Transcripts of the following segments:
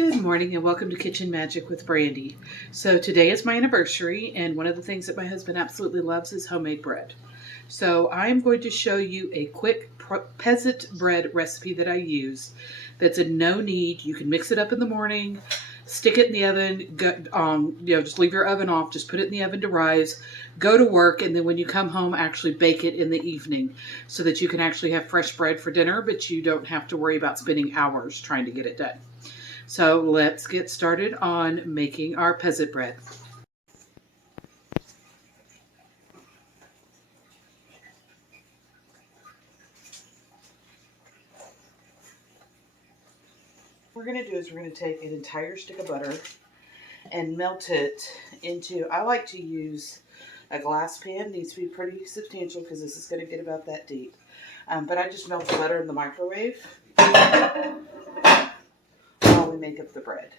Good morning and welcome to Kitchen Magic with Brandy. So today is my anniversary, and one of the things that my husband absolutely loves is homemade bread. So I'm going to show you a quick peasant bread recipe that I use that's a no knead. You can mix it up in the morning, stick it in the oven, just leave your oven off, just put it in the oven to rise, go to work, and then when you come home, actually bake it in the evening so that you can actually have fresh bread for dinner, but you don't have to worry about spending hours trying to get it done. So let's get started on making our peasant bread. What we're going to do is we're going to take an entire stick of butter and melt it into, I like to use a glass pan. It needs to be pretty substantial because this is going to get about that deep. But I just melt the butter in the microwave while we make up the bread.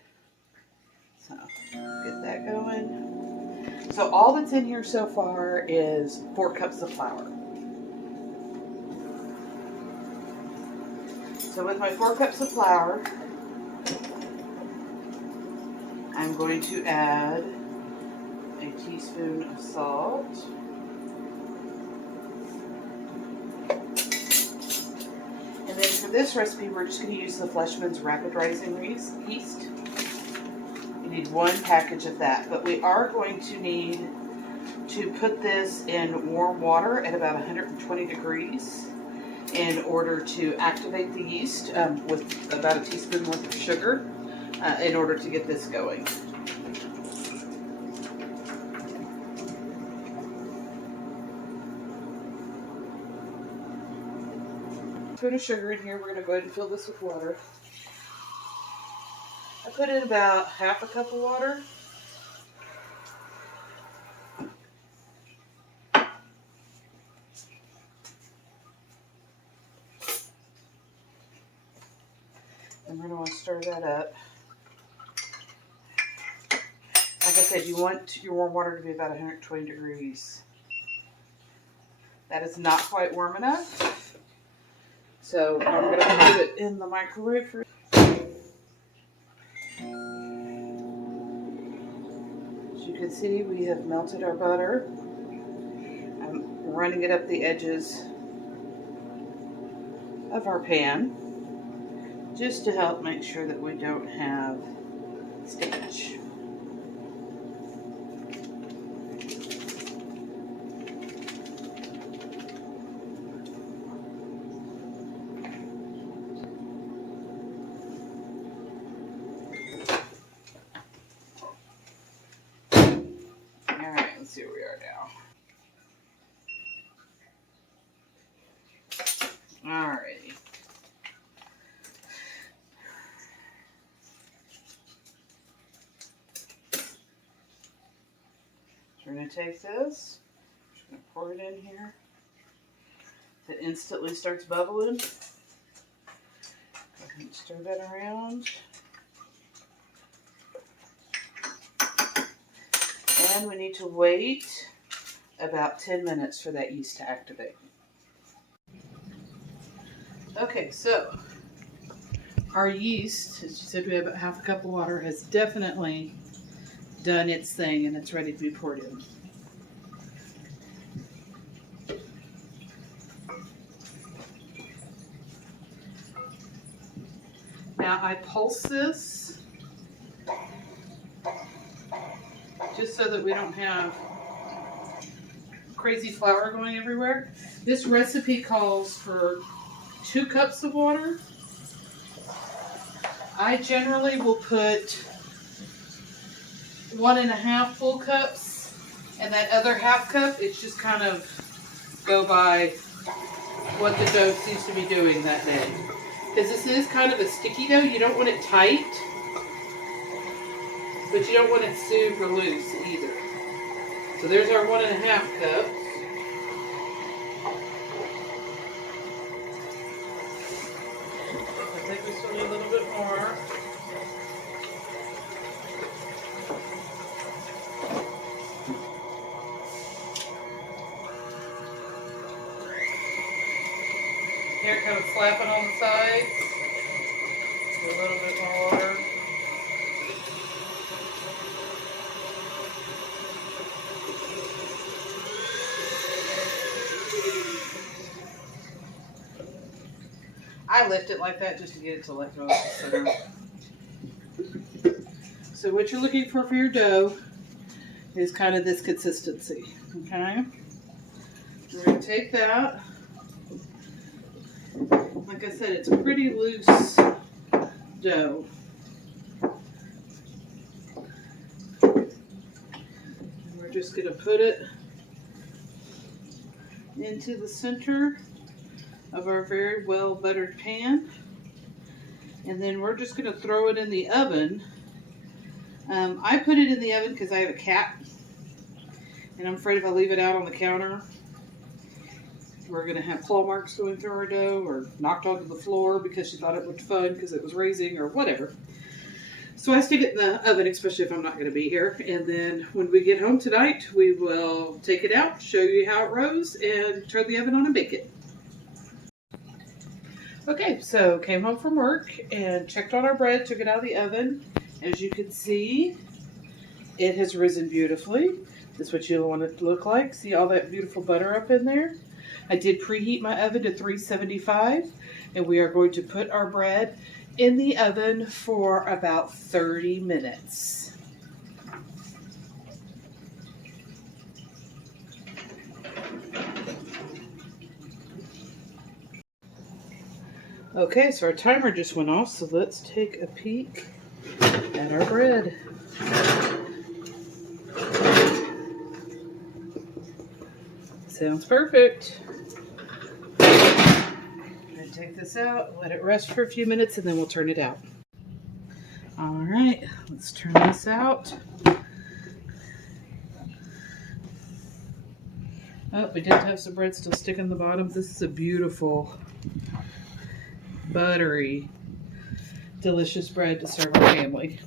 So get that going. So all that's in here so far is 4 cups of flour. So with my 4 cups of flour, I'm going to add a teaspoon of salt. And then for this recipe, we're just going to use the Fleshman's Rapid Rising Yeast. You need 1 package of that, but we are going to need to put this in warm water at about 120 degrees in order to activate the yeast with about a teaspoon worth of sugar in order to get this going. Put a sugar in here. We're going to go ahead and fill this with water. I put in about half a cup of water. And we're going to stir that up. Like I said, you want your warm water to be about 120 degrees. That is not quite warm enough. So I'm going to put it in the microwave for. As you can see, we have melted our butter. I'm running it up the edges of our pan just to help make sure that we don't have stickage. Alright, let's see where we are now. Alrighty. So we're going to take this, just going to pour it in here. It instantly starts bubbling. Go ahead and stir that around. And we need to wait about 10 minutes for that yeast to activate. Okay, so our yeast, as you said, we have about half a cup of water, has definitely done its thing and it's ready to be poured in. Now I pulse this just so that we don't have crazy flour going everywhere. This recipe calls for 2 cups of water. I generally will put 1.5 full cups, and that other half cup, it's just kind of go by what the dough seems to be doing that day. Because this is kind of a sticky dough, you don't want it tight, but you don't want it super loose either. So there's our 1.5 cups. I think we still need a little bit more. Here, kind of slapping on the sides. A little bit more water. I lift it like that just to get it to let go of the center. So what you're looking for your dough is kind of this consistency, okay? We're going to take that. Like I said, it's a pretty loose dough. And we're just going to put it into the center of our very well buttered pan. And then we're just going to throw it in the oven. I put it in the oven because I have a cat. And I'm afraid if I leave it out on the counter, we're going to have claw marks going through our dough or knocked onto the floor because she thought it looked fun because it was raising or whatever. So I stick it in the oven, especially if I'm not going to be here. And then when we get home tonight, we will take it out, show you how it rose, and turn the oven on and bake it. Okay, so came home from work and checked on our bread, took it out of the oven. As you can see, it has risen beautifully. This is what you'll want it to look like. See all that beautiful butter up in there? I did preheat my oven to 375, and we are going to put our bread in the oven for about 30 minutes. Okay, so our timer just went off, so let's take a peek at our bread. Sounds perfect. I'm going to take this out, let it rest for a few minutes, and then we'll turn it out. All right, let's turn this out. Oh, we did have some bread still sticking in the bottom. This is a beautiful, buttery, delicious bread to serve our family.